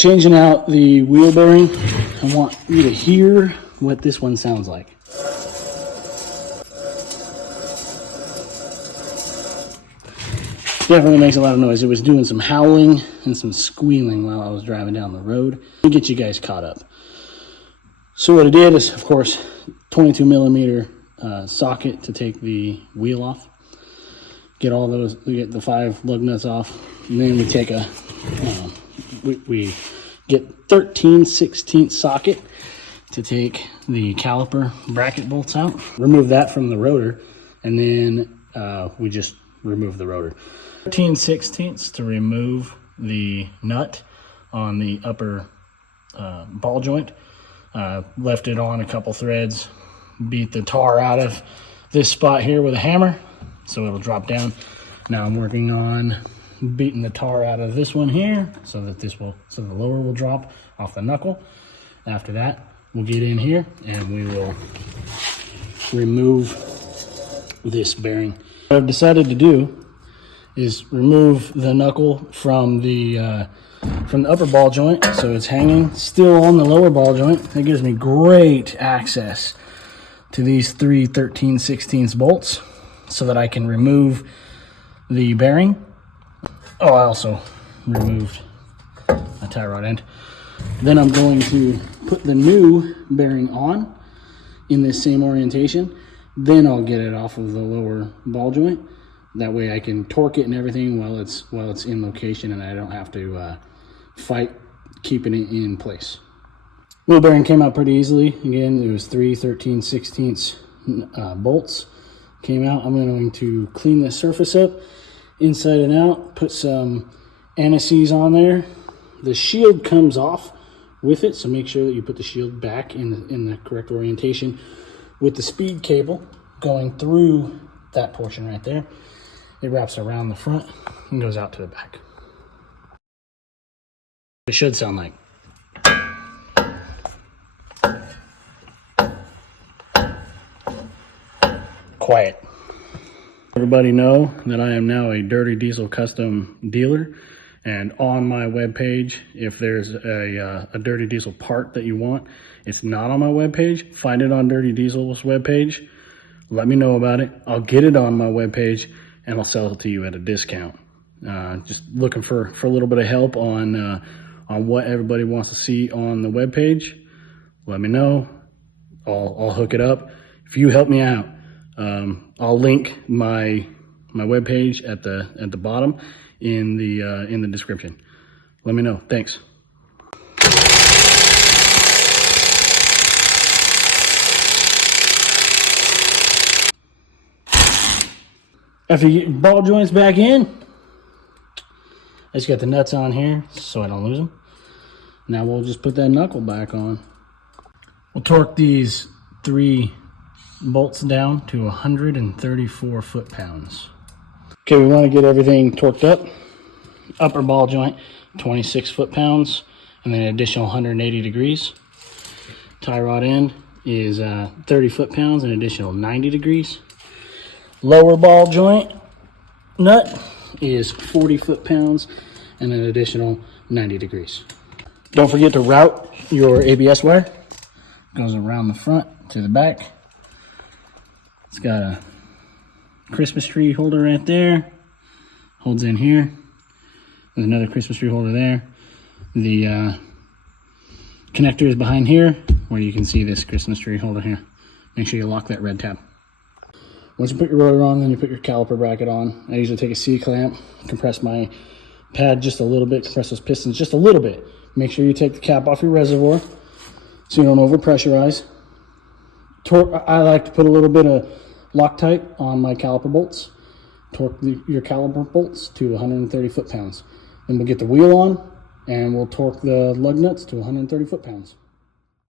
Changing out the wheel bearing, I want you to hear what this one sounds like. Definitely makes a lot of noise. It was doing some howling and some squealing while I was driving down the road. Let me get you guys caught up. So what I did is, of course, 22 millimeter socket to take the wheel off. Get all those, we get the 5 lug nuts off, and then we take a, we get 13/16 socket to take the caliper bracket bolts out. Remove that from the rotor, and then we just remove the rotor. 13/16 to remove the nut on the upper ball joint. Left it on a couple threads, beat the tar out of this spot here with a hammer so it'll drop down. Now I'm working on beating the tar out of this one here so that the lower will drop off the knuckle. After that, we'll get in here and we will remove this bearing. What I've decided to do is remove the knuckle from the upper ball joint, so it's hanging still on the lower ball joint. That gives me great access to these 3 13/16 bolts so that I can remove the bearing. Oh, I also removed a tie rod end. Then I'm going to put the new bearing on in this same orientation. Then I'll get it off of the lower ball joint. That way I can torque it and everything while it's in location, and I don't have to fight keeping it in place. Wheel bearing came out pretty easily. Again, it was 3 13/16 bolts came out. I'm going to clean the surface up inside and out, put some anti-seize on there. The shield comes off with it, so make sure that you put the shield back in the correct orientation with the speed cable going through that portion right there. It wraps around the front and goes out to the back. It should sound like. Quiet. Everybody know that I am now a Dirty Diesel custom dealer, and on my webpage, if there's a Dirty Diesel part that you want, it's not on my webpage, find it on Dirty Diesel's webpage, let me know about it. I'll get it on my webpage and I'll sell it to you at a discount. Just looking for a little bit of help on what everybody wants to see on the webpage. Let me know. I'll hook it up. If you help me out, I'll link my webpage at the bottom in the description. Let me know. Thanks. After you get ball joints back in, I just got the nuts on here so I don't lose them. Now we'll just put that knuckle back on. We'll torque these 3 bolts down to 134 foot-pounds. Okay, we want to get everything torqued up. Upper ball joint, 26 foot-pounds, and then an additional 180 degrees. Tie rod end is 30 foot-pounds, an additional 90 degrees. Lower ball joint nut is 40 foot-pounds and an additional 90 degrees. Don't forget to route your ABS wire. Goes around the front to the back. It's got a Christmas tree holder right there. Holds in here. There's another Christmas tree holder there. The connector is behind here where you can see this Christmas tree holder here. Make sure you lock that red tab. Once you put your rotor on, then you put your caliper bracket on. I usually take a C-clamp, compress my pad just a little bit, compress those pistons just a little bit. Make sure you take the cap off your reservoir so you don't overpressurize. I like to put a little bit of Loctite on my caliper bolts. Torque your caliper bolts to 130 foot-pounds. Then we'll get the wheel on and we'll torque the lug nuts to 130 foot-pounds.